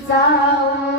down.